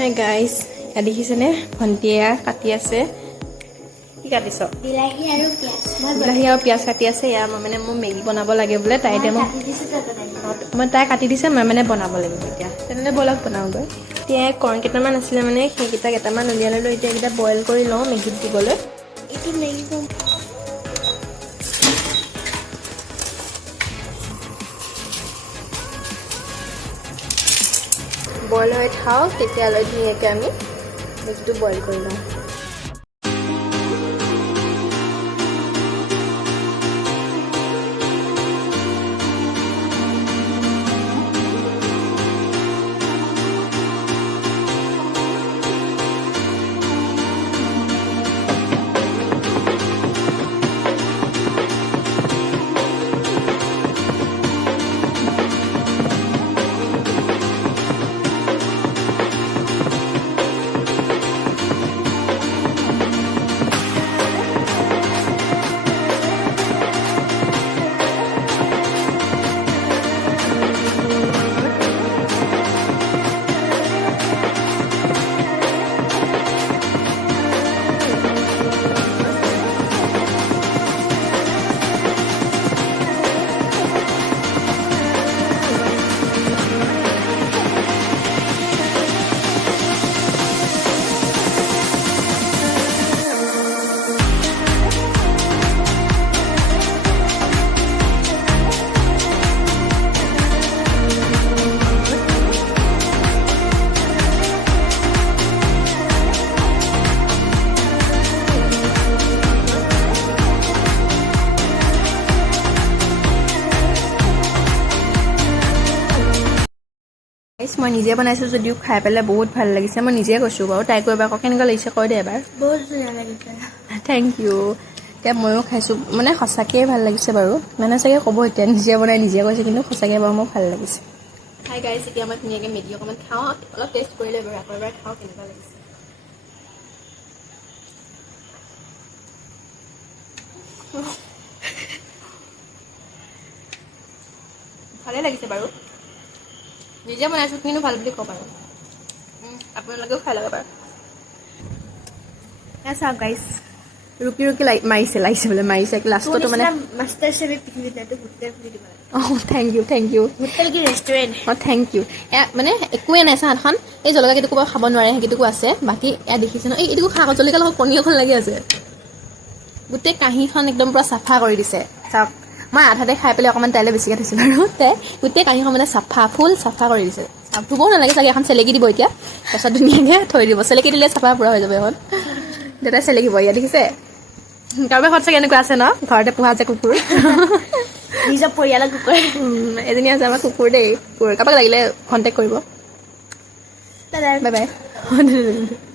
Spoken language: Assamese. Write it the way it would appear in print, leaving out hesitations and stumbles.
Hi guys, দেখিছেনে ভন্টিয়া কাটি আছে কি কাটিছ বিলাহী আৰু পিয়াজ বিলাহী আৰু পিয়াজ কাটি আছে ইয়া মানে মই মেগি বনাব লাগে বোলে তাই এতিয়া মই তাই কাটি দিছে মই মানে বনাব লাগিব এতিয়া তেনেহ'লে বলক বনাওঁগৈ এতিয়া কৰ্ণ কেইটামান আছিলে মানে সেইকেইটা কেইটামান উলিয়াই ল'লোঁ এতিয়া এইকেইটা বইল কৰি লওঁ মেগীত দিবলৈ এইটো মেগী বইল হৈ থাওক তেতিয়ালৈ ধুনীয়াকৈ আমি মেগীটো বইল কৰি লওঁ মই নিজে বনাইছোঁ যদিও খাই পেলাই বহুত ভাল লাগিছে মই নিজে কৈছোঁ বাৰু তাই কৈ এবাৰ আকৌ কেনেকুৱা লাগিছে কৈ দে এবাৰ বহুত ধুনীয়া লাগিছে থেংক ইউ এতিয়া ময়ো খাইছোঁ মানে সঁচাকৈয়ে ভাল লাগিছে বাৰু মানে চাগে ক'ব এতিয়া নিজে বনাই নিজে কৈছে কিন্তু সঁচাকৈ বাৰু মোৰ ভাল লাগিছে খাই গাইছ এতিয়া মই ধুনীয়াকৈ মেগী অকণমান খাওঁ অলপ টেষ্ট কৰিলে বাৰু আকৌ এবাৰ খাওঁ কেনেকুৱা লাগিছে ভালে লাগিছে বাৰু নিজে বনাইছোঁ কিন্তু ভাল বুলি ক'ব পাৰোঁ আপোনালোকেও খাই ল'ব পাৰে চাওক গাইছ ৰুকি মাৰিছে লাগিছে বোলে মাৰিছে লাষ্টতো মানে মাষ্টাৰ চেফে পৃথিৱীত হোটেল খুলি দিব লাগে অঁ থেংক ইউ হোটেল কি ৰেষ্টুৰেণ্ট অঁ থেংক ইউ এয়া মানে একোৱে নাই চাহ এখন এই জলকীয়া কেইটুকু বাৰু খাব নোৱাৰে সেইকেইটুকু আছে বাকী এয়া দেখিছে ন এইটুকু খা জলকীয়া লগত কণী এখন লাগি আছে গোটেই কাঁহীখন একদম পূৰা চাফা কৰি দিছে চাওক মই আধাতে খাই পেলাই অকণমান তাইলৈ বেছিকৈ থৈছিলোঁ আৰু তাই গোটেই কাঁহীখন মানে ফুল চাফা কৰি দিছে ধুবও নালাগে চাগে এখন চেলেকি দিব এতিয়া তাৰপিছত ধুনীয়াকৈ থৈ দিব চেলেকি দিলে চাফা পূৰা হৈ যাব এখন দেউতাই চেলেকিব ইয়াত দেখিছে কাৰোবাৰ ঘৰত চাগে এনেকুৱা আছে ন ঘৰতে পোহা যে কুকুৰ নিজৰ পৰিয়ালৰ কুকুৰ এজনী আছে আমাৰ কুকুৰ দেই কুকুৰ কাৰোবাক লাগিলে কণ্টেক্ট কৰিব বাই বাই বাই বাই